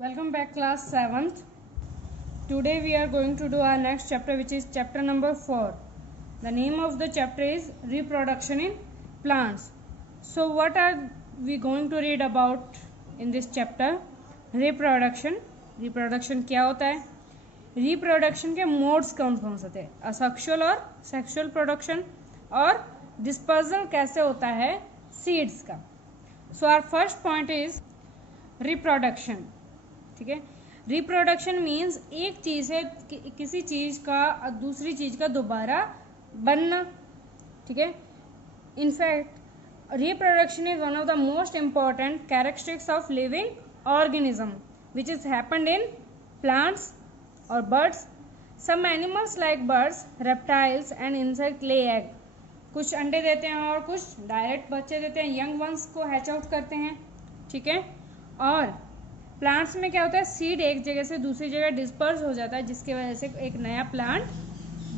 Welcome back class 7th. Today we are going to do our next chapter, which is chapter number 4. The name of the chapter is reproduction in plants. So what are we going to read about in this chapter? Reproduction. Reproduction क्या होता है? Reproduction के modes कौन कौन से थे? Asexual और sexual production और dispersal कैसे होता है seeds का. So our first point is reproduction. ठीक है. रिप्रोडक्शन मीन्स एक चीज से किसी चीज का दूसरी चीज का दोबारा बनना. ठीक है. In fact reproduction is one of the most important characteristics of living organism which is happened in plants और birds. Some animals like birds, reptiles and insect lay egg. कुछ अंडे देते हैं और कुछ डायरेक्ट बच्चे देते हैं, यंग वंस को हैच आउट करते हैं. ठीक है. और प्लांट्स में क्या होता है, सीड एक जगह से दूसरी जगह डिस्पर्स हो जाता है, जिसकी वजह से एक नया प्लांट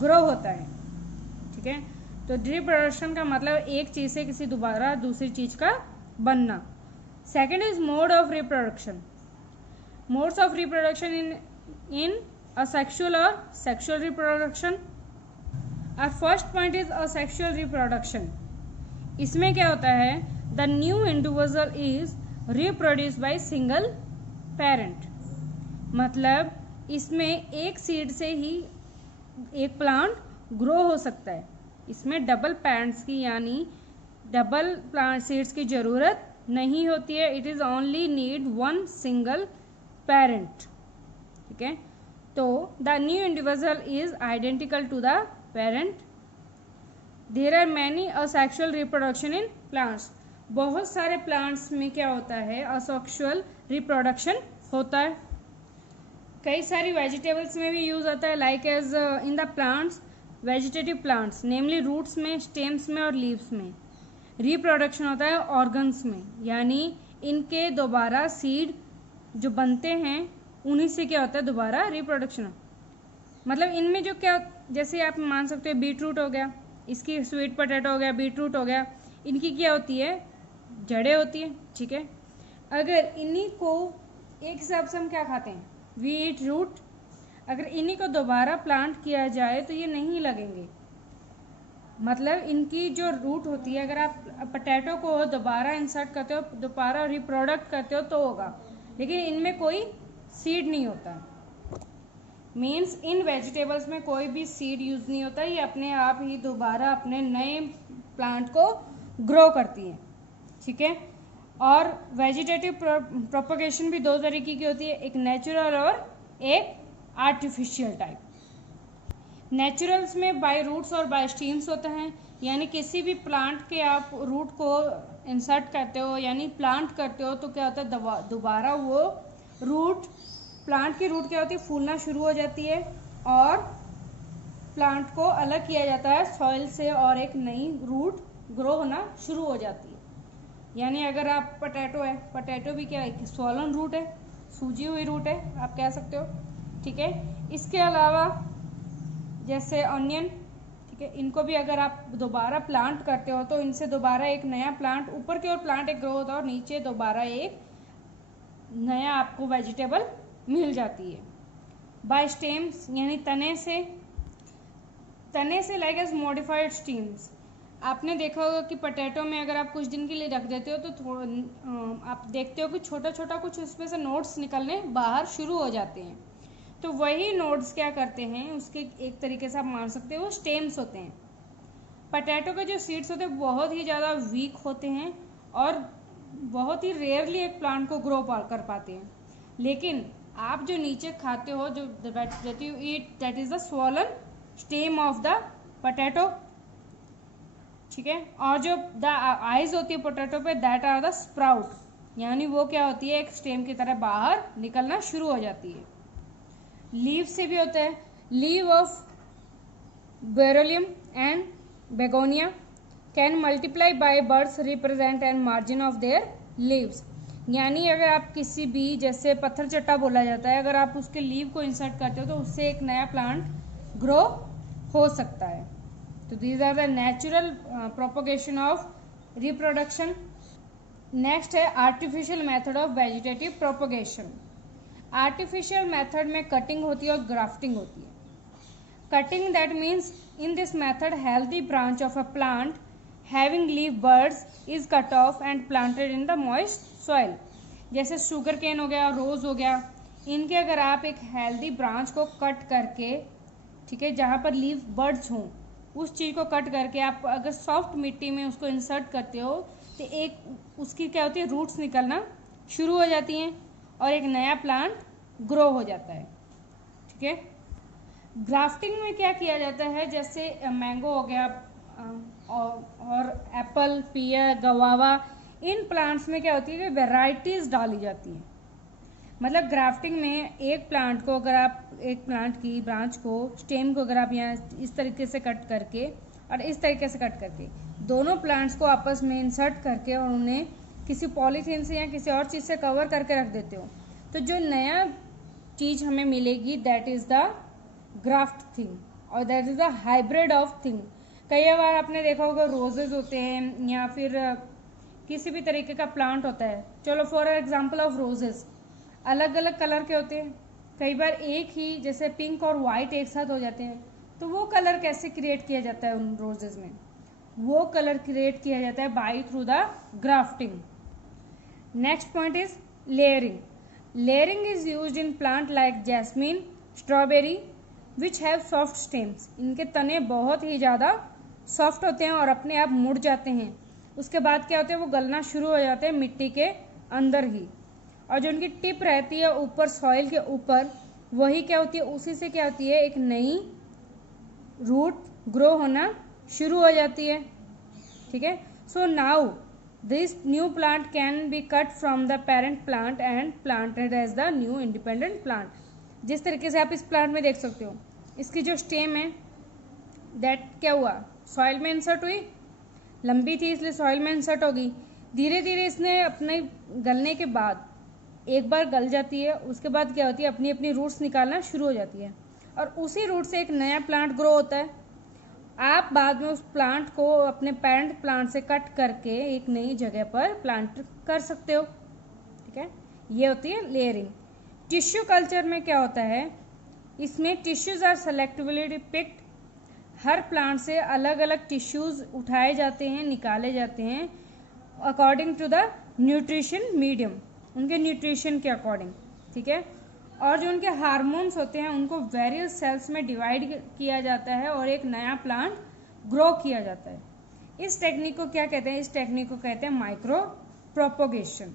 ग्रो होता है. ठीक है. तो रिप्रोडक्शन का मतलब एक चीज से किसी दोबारा दूसरी चीज का बनना. Second is mode of reproduction. Modes of reproduction in asexual और sexual reproduction. Our first point is asexual reproduction. इसमें क्या होता है, the new individual is reproduce by single parent. मतलब इसमें एक सीड से ही एक प्लांट ग्रो हो सकता है. इसमें डबल पेरेंट्स की यानी डबल प्लांट सीड्स की जरूरत नहीं होती है. It is only need one single parent. ठीक है. तो the new individual is identical to the parent. There are many asexual reproduction in plants. बहुत सारे प्लांट्स में क्या होता है, असेक्सुअल रिप्रोडक्शन होता है. कई सारी वेजिटेबल्स में भी यूज होता है, like as in the plants vegetative plants namely roots में, स्टेम्स में और लीव्स में रिप्रोडक्शन होता है ऑर्गन्स में. यानी इनके दोबारा सीड जो बनते हैं उन्हीं से क्या होता है दोबारा रिप्रोडक्शन. मतलब इनमें जो क्या, जैसे आप मान सकते हो बीट रूट हो गया, इसकी स्वीट पोटैटो हो गया, बीट रूट हो गया, इनकी क्या होती है, जड़ें होती है. ठीक है. अगर इन्हीं को एक हिसाब से हम क्या खाते हैं, वी ईट रूट. अगर इन्हीं को दोबारा प्लांट किया जाए तो ये नहीं लगेंगे. मतलब इनकी जो रूट होती है, अगर आप पोटैटो को दोबारा इंसर्ट करते हो, दोबारा रिप्रोडक्ट करते हो तो होगा, लेकिन इनमें कोई सीड नहीं होता. मीन्स इन वेजिटेबल्स में कोई भी सीड यूज नहीं होता. ये अपने आप ही दोबारा अपने नए प्लांट को ग्रो करती है. ठीक है. और वेजिटेटिव प्रोपगेशन भी दो तरीके की होती है, एक नेचुरल और एक आर्टिफिशियल टाइप. नेचुरल्स में बाय रूट्स और बाय स्टीम्स होते हैं. यानी किसी भी प्लांट के आप रूट को इंसर्ट करते हो यानी प्लांट करते हो तो क्या होता है, दोबारा वो रूट, प्लांट की रूट क्या होती है, फूलना शुरू हो जाती है और प्लांट को अलग किया जाता है सॉइल से और एक नई रूट ग्रो होना शुरू हो जाती है. यानी अगर आप पोटैटो है, पोटैटो भी क्या है, स्वॉलन रूट है, सूजी हुई रूट है, आप कह सकते हो. ठीक है. इसके अलावा जैसे ऑनियन, ठीक है, इनको भी अगर आप दोबारा प्लांट करते हो तो इनसे दोबारा एक नया प्लांट, ऊपर की ओर प्लांट एक ग्रो होता है और नीचे दोबारा एक नया आपको वेजिटेबल मिल जाती है. बाय स्टेम्स यानी तने से लाइक एज मॉडिफाइड स्टीम्स. आपने देखा होगा कि पोटैटो में अगर आप कुछ दिन के लिए रख देते हो तो आप देखते हो कि छोटा छोटा कुछ उसमें से नोड्स निकलने बाहर शुरू हो जाते हैं. तो वही नोड्स क्या करते हैं, उसके एक तरीके से आप मान सकते हो वो स्टेम्स होते हैं. पोटैटो के जो सीड्स होते हैं बहुत ही ज़्यादा वीक होते हैं और बहुत ही रेयरली एक प्लांट को ग्रो कर पाते हैं. लेकिन आप जो नीचे खाते हो, जो that you eat, that is the swollen stem of the potato. ठीक है. और जो द आइज होती है पोटैटो पे, दैट आर द स्प्राउट. यानी वो क्या होती है, एक स्टेम की तरह बाहर निकलना शुरू हो जाती है. लीव से भी होता है. लीव ऑफ बेरोलियम and begonia can multiply by birds represent and margin of their leaves. यानी अगर आप किसी भी, जैसे पत्थर चट्टा बोला जाता है, अगर आप उसके लीव को इंसर्ट करते हो तो उससे एक नया प्लांट ग्रो हो सकता है. तो these are the natural propagation of reproduction. Next है artificial method of vegetative propagation. Artificial method में कटिंग होती है और ग्राफ्टिंग होती है। Cutting that means in this method healthy branch of a plant having leaf birds is cut off and planted in the moist soil. जैसे sugar cane हो गया, रोज हो गया, इनके अगर आप एक हेल्दी ब्रांच को कट करके, ठीक है, जहाँ पर लीफ बर्ड्स हों उस चीज़ को कट करके आप अगर सॉफ्ट मिट्टी में उसको इंसर्ट करते हो तो एक उसकी क्या होती है, रूट्स निकलना शुरू हो जाती हैं और एक नया प्लांट ग्रो हो जाता है। ठीक है, ग्राफ्टिंग में क्या किया जाता है, जैसे मैंगो हो गया और एप्पल, पियर, गवावा, इन प्लांट्स में क्या होती है कि वेराइटीज डाली जाती हैं। मतलब ग्राफ्टिंग में एक प्लांट को अगर आप, एक प्लांट की ब्रांच को, स्टेम को अगर आप यहाँ इस तरीके से कट करके और इस तरीके से कट करके दोनों प्लांट्स को आपस में इंसर्ट करके और उन्हें किसी पॉलीथीन से या किसी और चीज़ से कवर करके रख देते हो, तो जो नया चीज़ हमें मिलेगी that is the graft thing और that is the hybrid of thing. कई बार आपने देखा होगा रोजेज होते हैं या फिर किसी भी तरीके का प्लांट होता है। चलो फॉर एग्जांपल ऑफ रोजेज अलग अलग कलर के होते हैं, कई बार एक ही जैसे पिंक और वाइट एक साथ हो जाते हैं, तो वो कलर कैसे क्रिएट किया जाता है उन रोजेज में? वो कलर क्रिएट किया जाता है by through the grafting. Next point is layering. Layering is used in plant like jasmine, strawberry which have soft stems. इनके तने बहुत ही ज़्यादा सॉफ्ट होते हैं और अपने आप मुड़ जाते हैं। उसके बाद क्या होता है, वो गलना शुरू हो जाते हैं मिट्टी के अंदर ही, और जो उनकी टिप रहती है ऊपर सॉइल के ऊपर, वही क्या होती है, उसी से क्या होती है, एक नई रूट ग्रो होना शुरू हो जाती है। ठीक है, so now this new plant can be cut from the parent plant and planted as the new independent plant. जिस तरीके से आप इस प्लांट में देख सकते हो, इसकी जो स्टेम है दैट क्या हुआ, सॉइल में इंसर्ट हुई, लंबी थी इसलिए सॉइल में इंसर्ट होगी, धीरे धीरे इसने अपने गलने के बाद एक बार गल जाती है, उसके बाद क्या होती है, अपनी अपनी रूट्स निकालना शुरू हो जाती है और उसी रूट से एक नया प्लांट ग्रो होता है। आप बाद में उस प्लांट को अपने पेरेंट प्लांट से कट करके एक नई जगह पर प्लांट कर सकते हो। ठीक है, ये होती है लेयरिंग। टिश्यू कल्चर में क्या होता है, इसमें टिश्यूज आर सेलेक्टिवली पिक्ड। हर प्लांट से अलग अलग टिश्यूज उठाए जाते हैं, निकाले जाते हैं according to the nutrition medium, उनके न्यूट्रिशन के अकॉर्डिंग। ठीक है, और जो उनके हार्मोन्स होते हैं उनको वेरियस सेल्स में डिवाइड किया जाता है और एक नया प्लांट ग्रो किया जाता है। इस टेक्निक को क्या कहते हैं, इस टेक्निक को कहते हैं माइक्रो प्रोपोगेशन।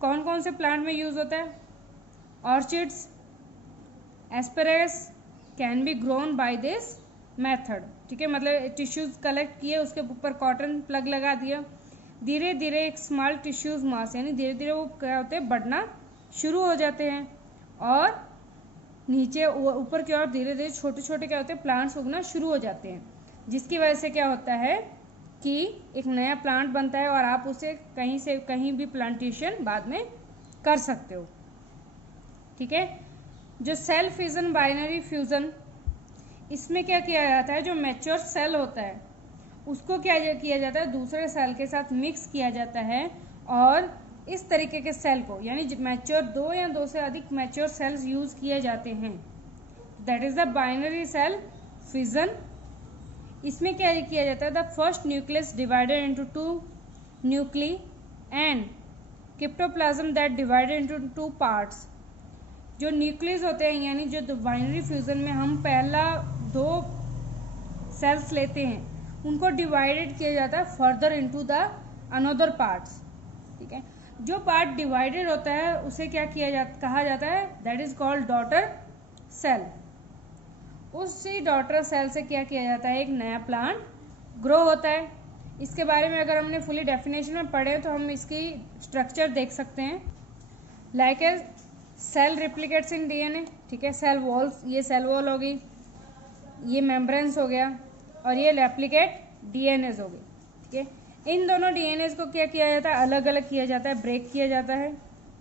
कौन कौन से प्लांट में यूज होता है, orchids, asparagus can be grown by this method. ठीक है, मतलब टिश्यूज कलेक्ट किए, उसके ऊपर कॉटन प्लग लगा दिया, धीरे धीरे एक स्मॉल टिश्यूज मास यानी धीरे धीरे वो क्या होते हैं, बढ़ना शुरू हो जाते हैं और नीचे ऊपर की ओर धीरे धीरे छोटे छोटे क्या होते हैं, प्लांट्स उगना शुरू हो जाते हैं, जिसकी वजह से क्या होता है कि एक नया प्लांट बनता है और आप उसे कहीं से कहीं भी प्लांटेशन बाद में कर सकते हो। ठीक है, जो सेल फ्यूजन, बाइनरी फ्यूजन, इसमें क्या किया जाता है, जो मैच्योर सेल होता है उसको क्या किया जाता है, दूसरे सेल के साथ मिक्स किया जाता है और इस तरीके के सेल को यानी मैच्योर, दो या दो से अधिक मैच्योर सेल्स यूज किए जाते हैं, that is the binary cell fusion. इसमें क्या किया जाता है, the first nucleus divided into two nuclei and cytoplasm that divided into two parts. जो न्यूक्लियस होते हैं यानी जो बाइनरी फ्यूजन में हम पहला दो सेल्स लेते हैं उनको डिवाइडेड किया जाता है further into the another parts. ठीक है, जो पार्ट डिवाइडेड होता है उसे क्या कहा जाता है, that is called daughter cell. उसी डॉटर सेल से क्या किया जाता है, एक नया प्लांट ग्रो होता है। इसके बारे में अगर हमने फुली डेफिनेशन में पढ़े तो हम इसकी स्ट्रक्चर देख सकते हैं। Like a cell replicates in DNA. ठीक है, सेल वॉल्स, ये सेल वॉल होगी, ये मेम्ब्रेन्स हो गया और ये रेप्लिकेट डीएनएज हो गई। ठीक है, इन दोनों डीएनएज को क्या किया जाता है, अलग अलग किया जाता है, ब्रेक किया जाता है,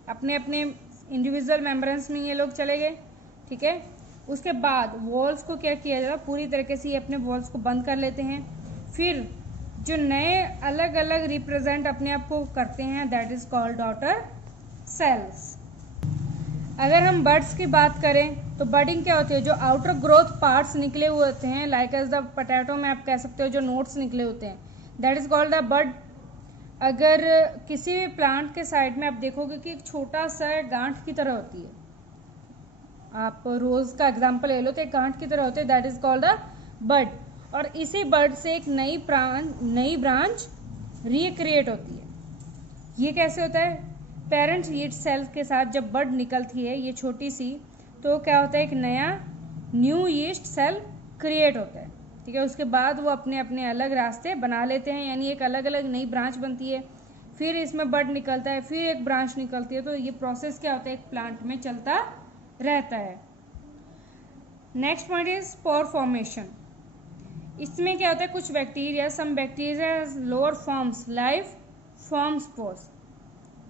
अपने अपने इंडिविजुअल मेम्ब्रेन्स में ये लोग चले गए। ठीक है, उसके बाद वॉल्स को क्या किया जाता है, पूरी तरीके से ये अपने वॉल्स को बंद कर लेते हैं। फिर जो नए अलग अलग रिप्रेजेंट अपने आप को करते हैं that is called daughter cells. अगर हम बर्ड्स की बात करें तो बर्डिंग क्या होती है, जो आउटर ग्रोथ पार्ट्स निकले हुए होते हैं, लाइक एज द पोटैटो में आप कह सकते हो जो नोट्स निकले होते हैं, that is called the bird. अगर किसी भी प्लांट के साइड में आप देखोगे कि एक छोटा सा गांठ की तरह होती है, आप रोज का एग्जांपल ले लो तो एक गांठ की तरह होती है, that is called the bird. और इसी बर्ड से एक नई ब्रांच रिक्रिएट होती है। ये कैसे होता है, पेरेंट हीट सेल के साथ जब बर्ड निकलती है ये छोटी सी, तो क्या होता है, एक नया न्यू यीस्ट सेल क्रिएट होता है, ठीक है। उसके बाद वो अपने अपने अलग रास्ते बना लेते हैं, यानी एक अलग अलग नई ब्रांच बनती है, फिर इसमें बर्ड निकलता है, फिर एक ब्रांच निकलती है। तो ये प्रोसेस क्या होता है, एक प्लांट में चलता रहता है। Next point is spore formation. इसमें क्या होता है, कुछ bacteria, some bacteria lower forms life form spores,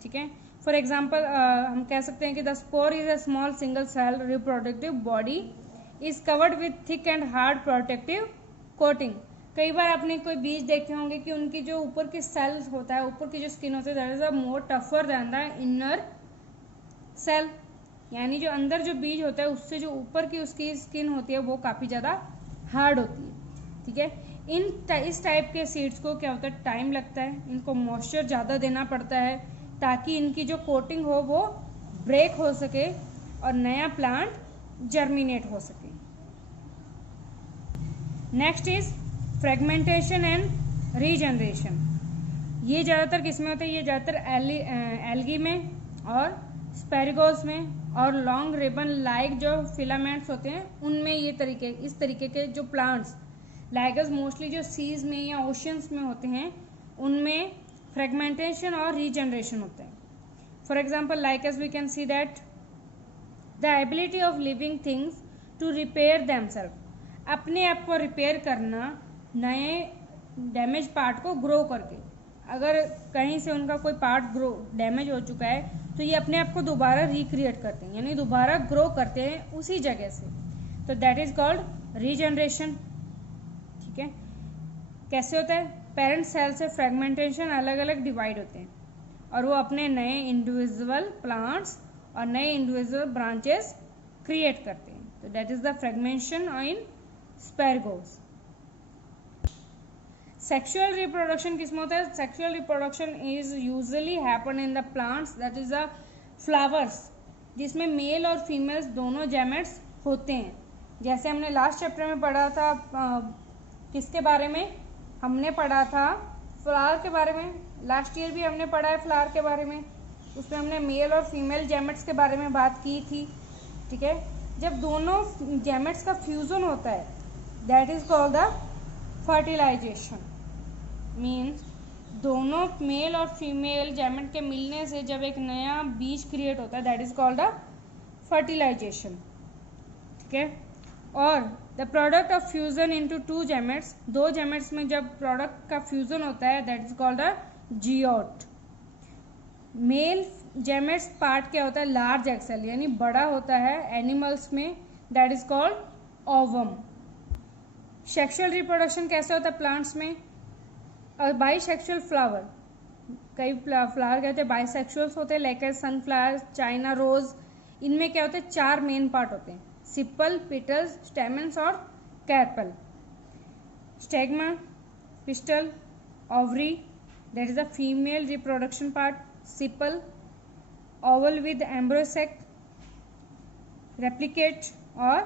ठीक है। फॉर एग्जाम्पल हम कह सकते हैं कि the spore is a small single cell reproductive body is covered with thick and hard protective coating. कई बार आपने कोई बीज देखे होंगे कि उनकी जो ऊपर की सेल्स होता है, ऊपर की जो स्किन होती है, that is a more tougher than the inner cell, यानी जो अंदर जो बीज होता है उससे जो ऊपर की उसकी स्किन होती है वो काफ़ी ज़्यादा हार्ड होती है, ठीक है। इस टाइप के सीड्स को क्या होता है, टाइम लगता है, इनको मॉइस्चर ज़्यादा देना पड़ता है ताकि इनकी जो कोटिंग हो वो ब्रेक हो सके और नया प्लांट जर्मिनेट हो सके। Next is fragmentation and regeneration. ये ज़्यादातर किसमें होता है, ये ज़्यादातर एल्गी में और स्पेरिगोस में और लॉन्ग रिबन लाइक जो फिलामेंट्स होते हैं उनमें ये इस तरीके के जो प्लांट्स लाइगस मोस्टली जो सीज में या ओशियंस में होते हैं उनमें फ्रेगमेंटेशन और रीजनरेशन होता है। For example likes we can see that the ability of living things to repair themself, अपने आप को रिपेयर करना नए डैमेज पार्ट को ग्रो करके। अगर कहीं से उनका कोई पार्ट डैमेज हो चुका है तो ये अपने आप को दोबारा रिक्रिएट करते हैं, यानी दोबारा ग्रो करते हैं उसी जगह से, तो दैट इज कॉल्ड रीजनरेशन, ठीक है। कैसे होता है, पेरेंट सेल से फ्रेगमेंटेशन अलग अलग डिवाइड होते हैं और वो अपने नए इंडिविजुअल प्लांट्स और नए इंडिविजुअल ब्रांचेस क्रिएट करते हैं, तो that is the fragmentation in स्पेरगोस। सेक्सुअल रिप्रोडक्शन किसमें होता है, sexual reproduction is usually happen in the plants that is the flowers, जिसमें मेल और फीमेल्स दोनों गैमेट्स होते हैं। जैसे हमने लास्ट चैप्टर में पढ़ा था, किसके बारे में हमने पढ़ा था, फ्लावर के बारे में। लास्ट ईयर भी हमने पढ़ा है फ्लावर के बारे में, उसमें हमने मेल और फीमेल गैमेट्स के बारे में बात की थी, ठीक है। जब दोनों गैमेट्स का फ्यूजन होता है that is called the fertilisation. Means दोनों मेल और फीमेल गैमेट के मिलने से जब एक नया बीज क्रिएट होता है that is called the fertilization, ठीक है। और the product of fusion into two gametes, दो गैमेट्स में जब प्रोडक्ट का फ्यूजन होता है that is called the zygote. Male gametes part क्या होता है, लार्ज एक्सेल यानी बड़ा होता है एनिमल्स में, that is called ovum. Sexual reproduction कैसे होता है प्लांट्स में, और बाईसेक्सुअल फ्लावर, कई फ्लावर कहते हैं बाईसेक्सुअल्स होते हैं, लाइक सनफ्लावर, चाइना रोज, इनमें क्या होते हैं, चार मेन पार्ट होते हैं, सिपल, पिटल्स, स्टेमन्स और carpel. Stigma, pistil, ovary that is the female reproduction part, sepal, oval with embryo sac, replicate और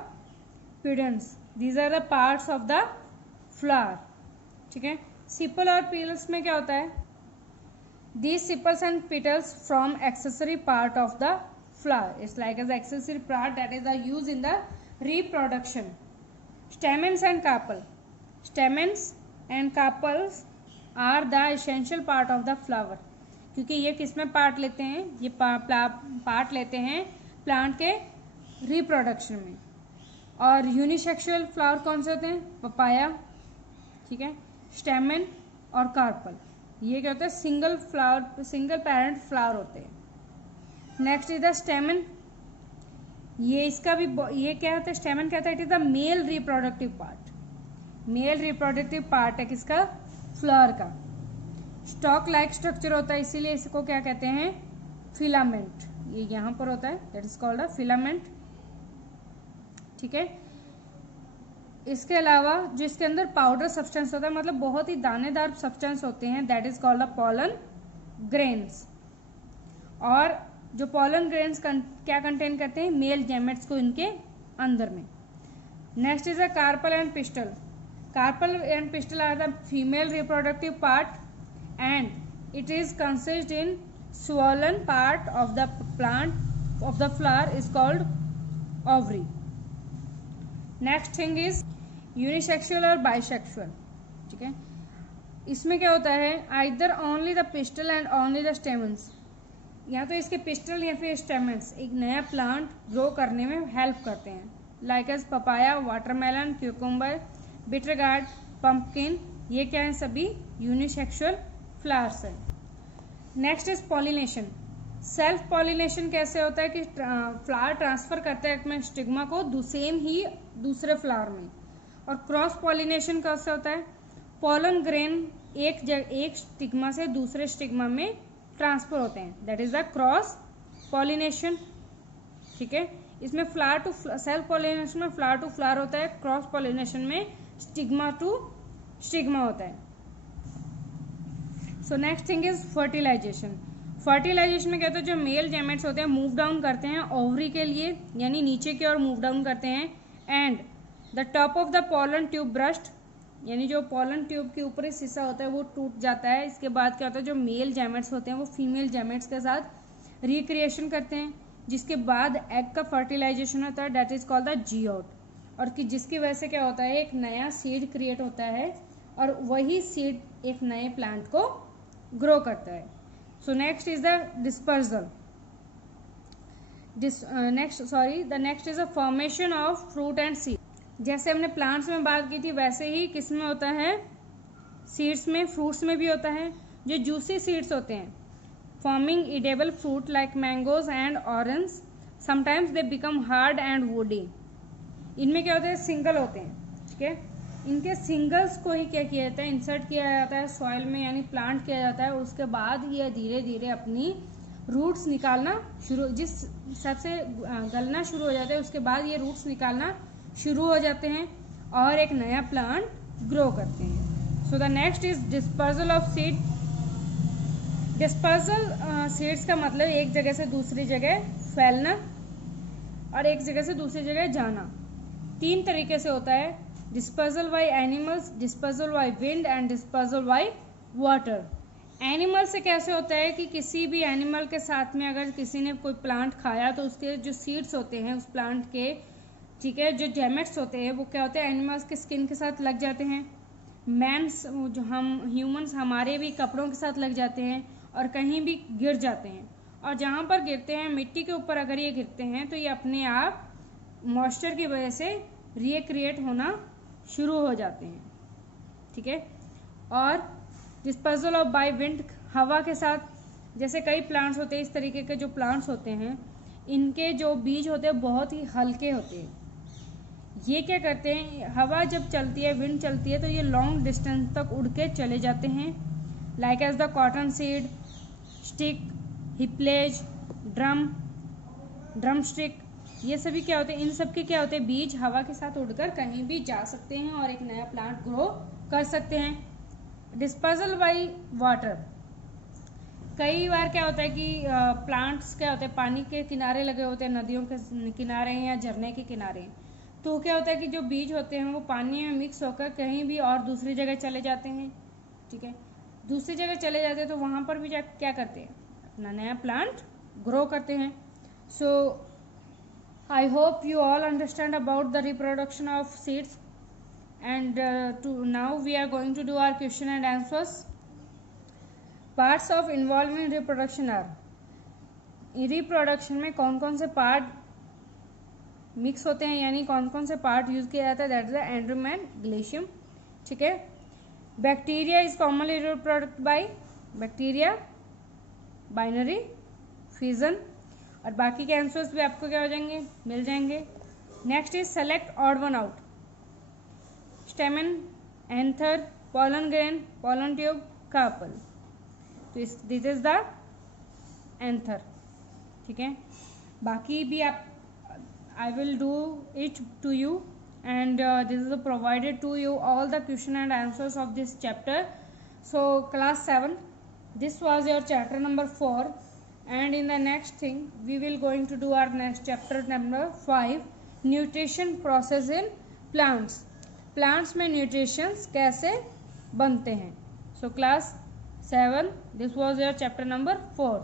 पिडन्स, these are the parts of the flower, ठीक है। सिपल और पिटल्स में क्या होता है, these sepals and petals from accessory part of the flower, it's like as accessory part that is used in the reproduction. Stamens and carpel, stamens and carpels are the essential part of the flower, क्योंकि ये किस में part लेते हैं, ये part लेते हैं plant के रिप्रोडक्शन में। और यूनिसेक्सुअल फ्लावर कौन से होते हैं, पपाया, ठीक है, स्टेमन और कार्पल, ये क्या होता है, single flower, single parent flower होते हैं। नेक्स्ट इज द स्टेमन, ये इसका भी ये क्या होता है, स्टेमन क्या होता है, it is the male reproductive part, male reproductive part है किसका, फ्लावर का। स्टॉक लाइक स्ट्रक्चर होता है, इसीलिए इसको क्या कहते हैं, फिलामेंट, ये यहाँ पर होता है, that is called a filament. ठीक है, इसके अलावा जो इसके अंदर पाउडर सब्सटेंस होता है, मतलब बहुत ही दानेदार सब्सटेंस होते हैं, that is called a pollen grains. और जो पॉलन ग्रेन्स क्या कंटेन करते हैं, मेल गैमेट्स को इनके अंदर में। Next is a carpel and pistil. Carpel and pistil are the female reproductive part and it is consist in swollen part of the plant of the flower is called ovary. Next thing is unisexual और bisexual. ठीक है, इसमें क्या होता है, either only the pistol and only the stamens, या तो इसके पिस्टल या फिर स्टेमन्स एक नया प्लांट ग्रो करने में हेल्प करते हैं, like as papaya, watermelon, cucumber, bitter gourd, pumpkin, ये क्या है, सभी यूनिसेक्सुअल फ्लावर्स हैं। Next is pollination. Self pollination कैसे होता है कि फ्लावर ट्रांसफर करते हैं अपने स्टिग्मा को सेम ही दूसरे फ्लावर में। और क्रॉस पॉलिनेशन कैसे होता है, पॉलन ग्रेन एक स्टिग्मा से दूसरे स्टिग्मा में ट्रांसफर होते हैं, that is the cross pollination. ठीक है, इसमें फ्लावर टू सेल्फ पॉलिनेशन में फ्लावर टू फ्लावर होता है, क्रॉस पॉलिनेशन में स्टिग्मा टू स्टिग्मा होता है। So next thing is fertilisation. Fertilisation में क्या होता है, जो मेल गैमेट्स होते हैं मूव डाउन करते हैं ओवरी के लिए, यानी नीचे की ओर मूव डाउन करते हैं, and the top of the pollen tube burst, यानी जो पॉलन ट्यूब के ऊपर हिस्सा होता है वो टूट जाता है। इसके बाद क्या होता है, जो मेल गैमेट्स होते हैं वो फीमेल गैमेट्स के साथ रिक्रिएशन करते हैं, जिसके बाद एग का फर्टिलाइजेशन होता है, दैट इज कॉल्ड द जियोट, और कि जिसकी वजह से क्या होता है, एक नया सीड क्रिएट होता है और वही सीड एक नए प्लांट को ग्रो करता है। So next is the dispersal. The next is a formation of fruit and seed. जैसे हमने प्लांट्स में बात की थी, वैसे ही किस में होता है, सीड्स में, फ्रूट्स में भी होता है। जो जूसी सीड्स होते हैं, forming edible fruit like mangoes and orange, sometimes they become hard and woody. इनमें क्या होता है, सिंगल होते हैं। ठीक है, इनके सिंगल्स को ही क्या किया जाता है, इंसर्ट किया जाता है सॉइल में, यानी प्लांट किया जाता है। उसके बाद ये धीरे धीरे अपनी रूट्स निकालना शुरू, जिस सबसे गलना शुरू हो जाता है, उसके बाद ये रूट्स निकालना शुरू हो जाते हैं और एक नया प्लांट ग्रो करते हैं। So the next is dispersal of seed. Dispersal seeds का मतलब एक जगह से दूसरी जगह फैलना और एक जगह से दूसरी जगह जाना। तीन तरीके से होता है, dispersal by animals, dispersal by wind and dispersal by water. Animal से कैसे होता है कि किसी भी एनिमल के साथ में अगर किसी ने कोई प्लांट खाया तो उसके जो सीड्स होते हैं उस प्लांट के, ठीक है, जो गैमेट्स होते हैं वो क्या होते हैं, एनिमल्स के स्किन के साथ लग जाते हैं। मैंस, जो हम ह्यूमंस, हमारे भी कपड़ों के साथ लग जाते हैं और कहीं भी गिर जाते हैं। और जहाँ पर गिरते हैं, मिट्टी के ऊपर अगर ये गिरते हैं तो ये अपने आप मॉइस्चर की वजह से रिक्रिएट होना शुरू हो जाते हैं। ठीक है, और डिस्पर्सल ऑफ बाय विंड, हवा के साथ, जैसे कई प्लांट्स होते हैं, इस तरीके के जो प्लांट्स होते हैं, इनके जो बीज होते हैं बहुत ही हल्के होते हैं। ये क्या करते हैं, हवा जब चलती है, विंड चलती है, तो ये लॉन्ग डिस्टेंस तक उड़ के चले जाते हैं, like as the cotton seed, stick, हिप्लेज, ड्रम स्टिक, ये सभी क्या होते हैं, इन सब के क्या होते हैं, बीज हवा के साथ उड़कर कहीं भी जा सकते हैं और एक नया प्लांट ग्रो कर सकते हैं। डिस्पर्सल बाय वाटर, कई बार क्या होता है कि प्लांट्स क्या होते हैं, पानी के किनारे लगे होते हैं, नदियों के किनारे या झरने के किनारे, तो क्या होता है कि जो बीज होते हैं वो पानी में मिक्स होकर कहीं भी और दूसरी जगह चले जाते हैं। ठीक है, दूसरी जगह चले जाते हैं तो वहाँ पर भी क्या करते हैं, अपना नया प्लांट ग्रो करते हैं। सो I hope you all understand about the reproduction of seeds, and now we are going to do our question and answers. Parts of involved in reproduction are, reproduction में कौन कौन से पार्ट मिक्स होते हैं, यानी कौन कौन से पार्ट यूज किया जाता है, दैट इज द एंड्रोम एंड ग्लेशियम। ठीक है, bacteria is commonly reproduct by bacteria, binary fission, और बाकी के आंसर्स भी आपको क्या हो जाएंगे, मिल जाएंगे। Next is select odd one out, stamen, anther, pollen grain, pollen tube, carpel. तो दिस इज द एंथर। ठीक है, बाकी भी आप I will do it to you, and this is provided to you all the question and answers of this chapter. So class 7, this was your chapter number 4, and in the next thing we will going to do our next chapter number 5, nutrition process in plants. Plants में nutritions कैसे बनते हैं. So class 7, this was your chapter number 4.